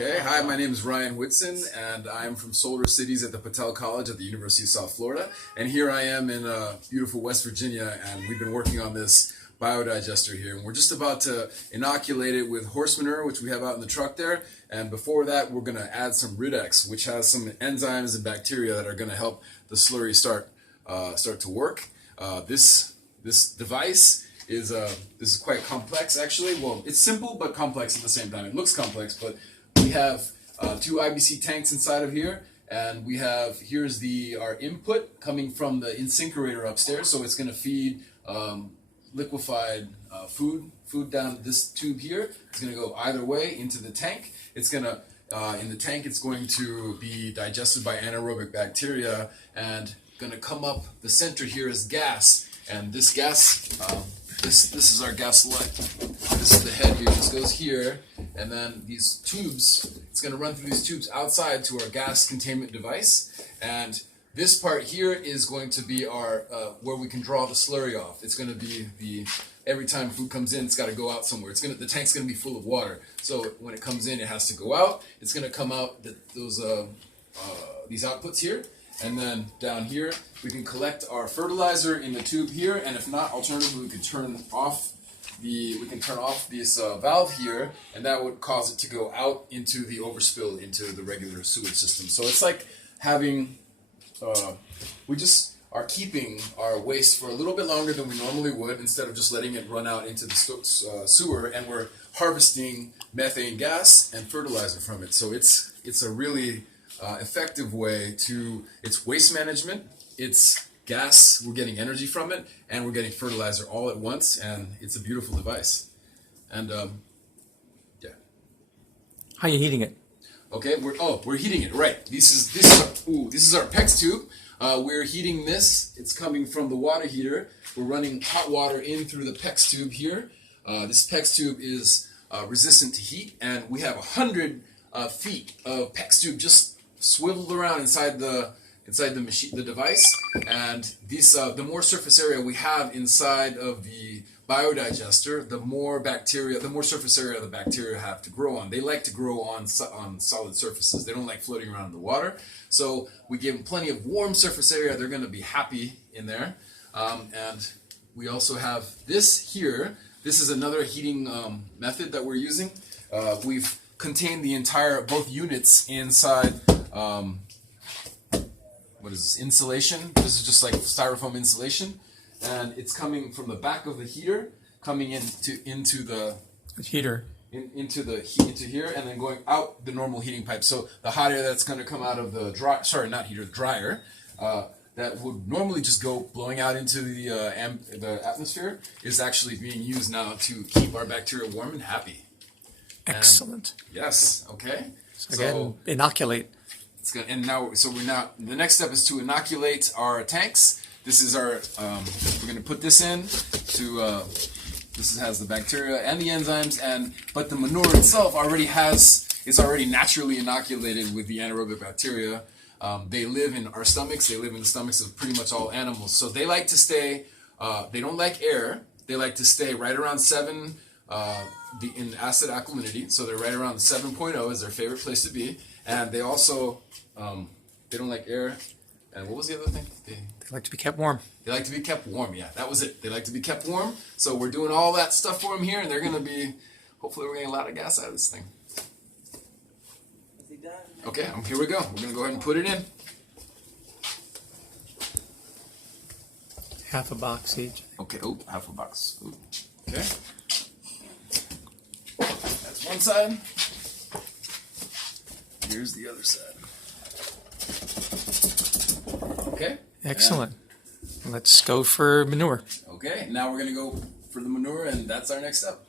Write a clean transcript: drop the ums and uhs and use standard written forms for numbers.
Okay, hi, my name is Ryan Whitson, and I'm from Solar Cities at the Patel College at the University of South Florida. And here I am in beautiful West Virginia, and we've been working on this biodigester here. And we're just about to inoculate it with horse manure, which we have out in the truck there. And before that, we're going to add some Ridex, which has some enzymes and bacteria that are going to help the slurry start to work. This device is this is quite complex, actually. Well, it's simple but complex at the same time. It looks complex, but we have two IBC tanks inside of here, and we have here's our input coming from the incinerator upstairs. So it's going to feed liquefied food down this tube here. It's going to go either way into the tank. It's going to in the tank, it's going to be digested by anaerobic bacteria and going to come up the center here as gas. And this gas, this is our gas light. This is the head here. This goes here, and then these tubes, it's going to run through these tubes outside to our gas containment device. And this part here is going to be our where we can draw the slurry off. It's going to be every time food comes in, it's got to go out somewhere. The tank's going to be full of water. So when it comes in, it has to go out. It's going to come out these outputs here. And then down here, we can collect our fertilizer in the tube here, and if not, alternatively, we can turn off this valve here, and that would cause it to go out into the overspill into the regular sewage system. So it's like having, we just are keeping our waste for a little bit longer than we normally would, instead of just letting it run out into the sewer, and we're harvesting methane gas and fertilizer from it. So it's a really effective way to, it's waste management, it's gas, we're getting energy from it, and we're getting fertilizer all at once, and it's a beautiful device. And yeah. How are you heating it? Okay, we're heating it, right. This is our PEX tube. We're heating this. It's coming from the water heater. We're running hot water in through the PEX tube here. This PEX tube is resistant to heat, and we have 100 feet of PEX tube just swiveled around inside the machine, the device. And the more surface area we have inside of the biodigester, the more surface area the bacteria have to grow on. They like to grow on solid surfaces. They don't like floating around in the water. So we give them plenty of warm surface area. They're going to be happy in there. And we also have this here. This is another heating method that we're using. We've contained both units inside what is this, insulation. This is just like styrofoam insulation, and it's coming from the back of the heater, coming into the heater, into here, and then going out the normal heating pipe. So the hot air that's going to come out of the dryer, that would normally just go blowing out into the atmosphere, is actually being used now to keep our bacteria warm and happy. Excellent. And, yes. Okay. So again, inoculate. It's good. And now, the next step is to inoculate our tanks. This is our. We're going to put this in to. This has the bacteria and the enzymes, but the manure itself is already naturally inoculated with the anaerobic bacteria. They live in our stomachs. They live in the stomachs of pretty much all animals. So they like to stay. They don't like air. They like to stay right around 7. In acid alkalinity, so they're right around 7.0 is their favorite place to be, and they also they don't like air. And what was the other thing? They like to be kept warm. They like to be kept warm. Yeah, that was it. They like to be kept warm. So we're doing all that stuff for them here, and they're going to be. Hopefully, we're getting a lot of gas out of this thing. Is he done? Okay, here we go. We're going to go ahead and put it in. Half a box each. Okay. Oh, half a box. Ooh. Okay. That's one side. Here's the other side. Okay. Excellent. Let's go for manure. Okay. Now we're going to go for the manure, and that's our next step.